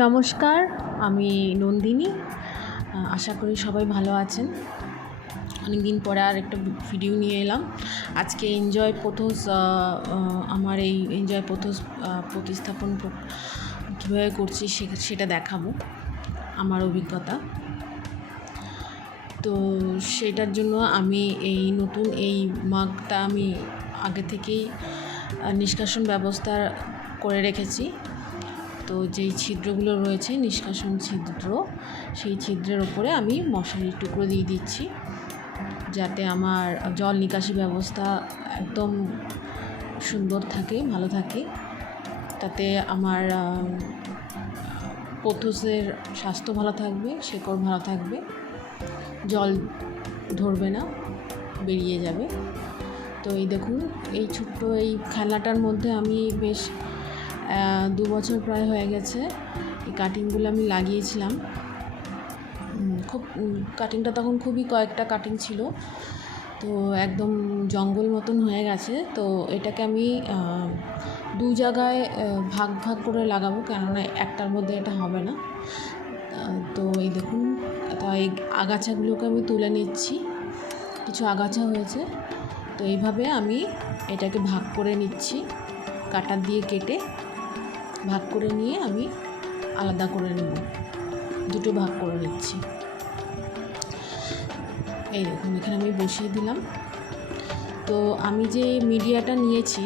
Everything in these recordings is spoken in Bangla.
নমস্কার, আমি নন্দিনী। আশা করি সবাই ভালো আছেন। অনেক দিন পরে আর একটা ভিডিও নিয়ে এলাম। আজকে এনজয় পোথোস, আমার এই এনজয় পোথোস প্রতিস্থাপন কীভাবে করছি সেটা দেখাবো, আমার অভিজ্ঞতা। তো সেটার জন্য আমি এই নতুন এই মাগটা আমি আগে থেকেই নিষ্কাশন ব্যবস্থা করে রেখেছি। তো যেই ছিদ্রগুলো রয়েছে নিষ্কাশন ছিদ্র, সেই ছিদ্রের ওপরে আমি মশারির টুকরো দিয়ে দিচ্ছি, যাতে আমার জল নিকাশি ব্যবস্থা একদম সুন্দর থাকে, ভালো থাকে। তাতে আমার পোথোসের স্বাস্থ্য ভালো থাকবে, শেকড় ভালো থাকবে, জল ধরবে না, বেরিয়ে যাবে। তো এই দেখুন, এই ছোট্ট এই খেলনাটার মধ্যে আমি বেশ 2 বছর প্রায় হয়ে গেছে এই কাটিংগুলো আমি লাগিয়েছিলাম। খুব কাটিংটা তখন খুবই কয়েকটা কাটিং ছিল, তো একদম জঙ্গল মতন হয়ে গেছে। তো এটাকে আমি 2 জায়গায় ভাগ ভাগ করে লাগাবো, কেননা একটার মধ্যে এটা হবে না। তো এই দেখুন, এই আগাছাগুলোকে আমি তুলে নিচ্ছি, কিছু আগাছা হয়েছে। তো এইভাবে আমি এটাকে ভাগ করে নিচ্ছি, কাটার দিয়ে কেটে ভাগ করে নিয়ে আমি আলাদা করে নেব, দুটো ভাগ করে নিচ্ছি। এই দেখুন, এখানে আমি বসিয়ে দিলাম। তো আমি যে মিডিয়াটা নিয়েছি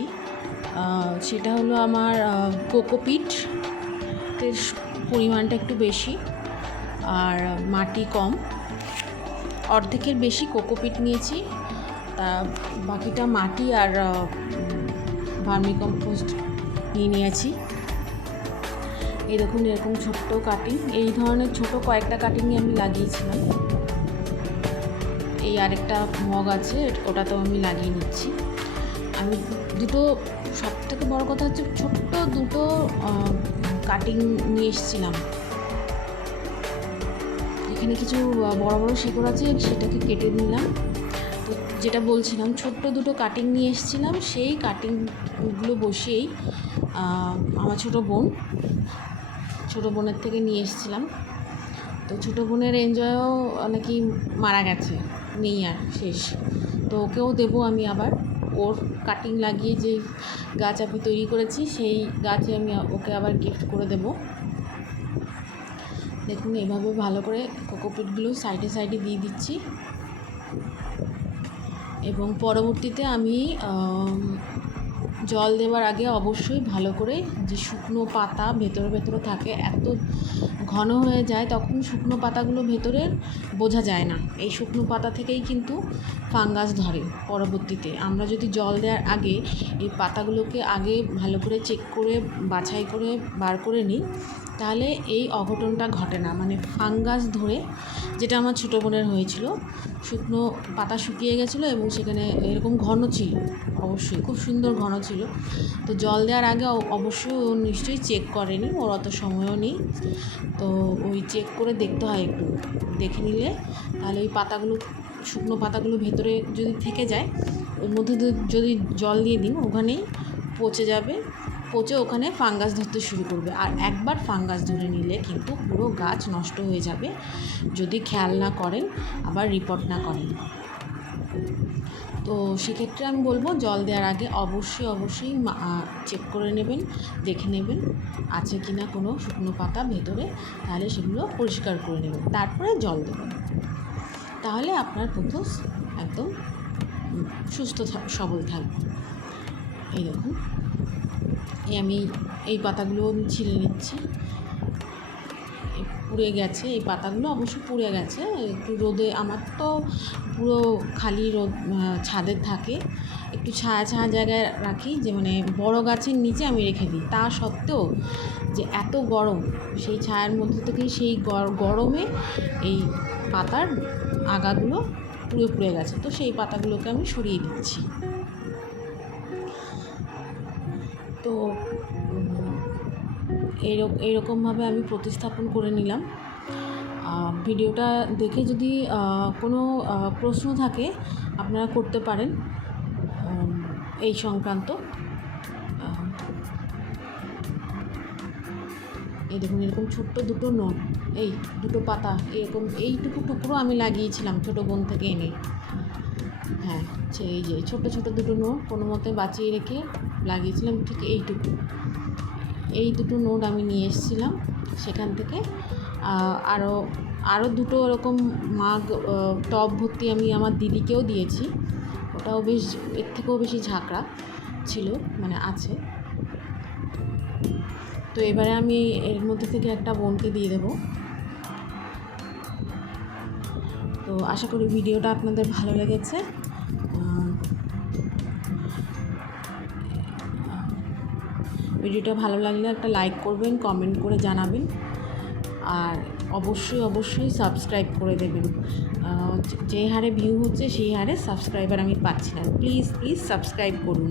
সেটা হলো আমার কোকোপিটের পরিমাণটা একটু বেশি আর মাটি কম, অর্ধেকের বেশি কোকোপিট নিয়েছি, তা বাকিটা মাটি আর ভার্মিকম্পোস্ট নিয়েছি। এই দেখুন, এরকম ছোট্ট কাটিং, এই ধরনের ছোট কয়েকটা কাটিংই আমি লাগিয়েছিলাম। এই আরেকটা মগ আছে, ওটাতেও আমি লাগিয়ে নিচ্ছি। আমি দুটো, সবথেকে বড় কথা হচ্ছে ছোট্ট দুটো কাটিং নিয়ে এসেছিলাম। এখানে কিছু বড় বড় শেকড় আছে, সেটাকে কেটে নিলাম। তো যেটা বলছিলাম, ছোট্ট দুটো কাটিং নিয়ে এসেছিলাম, সেই কাটিংগুলো বসিয়েই আমার ছোটো বোনের থেকে নিয়ে এসেছিলাম। তো ছোটো বোনের এনজয়ও নাকি মারা গেছে, নেই আর, শেষ। তো ওকেও দেবো আমি আবার, ওর কাটিং লাগিয়ে যে গাছ আমি তৈরি করেছি সেই গাছে আমি ওকে আবার গিফট করে দেব। দেখুন, এভাবে ভালো করে কোকোপিটগুলো সাইডে সাইডে দিয়ে দিচ্ছি। এবং পরবর্তীতে আমি জল দেওয়ার আগে অবশ্যই ভালো করে, যে শুকনো পাতা ভেতরে থাকে, এত ঘন হয়ে যায় তখন শুকনো পাতাগুলো ভেতরে বোঝা যায় না। এই শুকনো পাতা থেকেই কিন্তু ফাঙ্গাস ধরে। পরবর্তীতে আমরা যদি জল দেওয়ার আগে এই পাতাগুলোকে আগে ভালো করে চেক করে বাছাই করে বার করে নিই, তাহলে এই অঘটনটা ঘটে না, মানে ফাঙ্গাস ধরে, যেটা আমার ছোটো বোনের হয়েছিল। শুকনো পাতা শুকিয়ে গেছিলো এবং সেখানে এরকম ঘন ছিল, অবশ্যই খুব সুন্দর ঘন ছিল। তো জল দেওয়ার আগে অবশ্যই ও নিশ্চয়ই চেক করেনি, ওর অত সময়ও নেই। তো ওই চেক করে দেখতে হয়, একটু দেখে নিলে তাহলে ওই পাতাগুলো, শুকনো পাতাগুলো ভেতরে যদি থেকে যায়, ওর মধ্যে যদি জল দিয়ে দিন, ওখানেই পচে যাবে, পচে ওখানে ফাঙ্গাস ধরতে শুরু করবে। আর একবার ফাঙ্গাস ধরে নিলে কিন্তু পুরো গাছ নষ্ট হয়ে যাবে, যদি খেয়াল না করেন, আবার রিপোর্ট না করেন। তো সেক্ষেত্রে আমি বলবো, জল দেওয়ার আগে অবশ্যই চেক করে নেবেন, দেখে নেবেন আছে কি না কোনো শুকনো পাতা ভেতরে, তাহলে সেগুলো পরিষ্কার করে নেবেন, তারপরে জল দেবেন। তাহলে আপনার পোথোস একদম সুস্থ সবল থাকবে। এই দেখুন, আমি এই পাতাগুলো ছিলে নিচ্ছি। পুড়ে গেছে, এই পাতাগুলো অবশ্য পুড়ে গেছে, একটু রোদে, আমার তো পুরো খালি রোদ ছাদে থাকে, একটু ছায়া জায়গায় রাখি, যে মানে বড় গাছের নিচে আমি রেখে দিই। তা সত্ত্বেও যে এত গরম, সেই ছায়ার মধ্যে থেকেই সেই গরমে এই পাতার আগাগুলো পুড়ে গেছে। তো সেই পাতাগুলোকে আমি সরিয়ে দিচ্ছি। তো এইরকমভাবে আমি প্রতিস্থাপন করে নিলাম। ভিডিওটা দেখে যদি কোনো প্রশ্ন থাকে, আপনারা করতে পারেন এই সংক্রান্ত। এই দেখুন এরকম ছোট্ট দুটো নোট, এই দুটো পাতা এরকম এইটুকু টুকরো আমি লাগিয়েছিলাম ছোটো বোন থেকে এনে। হ্যাঁ, এই যে ছোটো ছোটো দুটো নোট কোনো মতে বাঁচিয়ে রেখে লাগিয়েছিলাম ঠিক এইটুকু। এই দুটো নোট আমি নিয়ে এসেছিলাম সেখান থেকে। আরও দুটো এরকম মাগ টব ভর্তি আমি আমার দিদিকেও দিয়েছি, ওটাও বেশ এর থেকেও বেশি ঝাঁকড়া ছিল, মানে আছে। তো এবারে আমি এর মধ্যে থেকে একটা বোনকে দিয়ে দেবো। তো আশা করি ভিডিওটা আপনাদের ভালো লেগেছে। ভিডিওটা ভালো লাগলে একটা লাইক করবেন, কমেন্ট করে জানাবেন, আর অবশ্যই সাবস্ক্রাইব করে দেবেন। যে হারে ভিউ হচ্ছে সেই হারে সাবস্ক্রাইবার আমি পাচ্ছি না, প্লিজ সাবস্ক্রাইব করুন।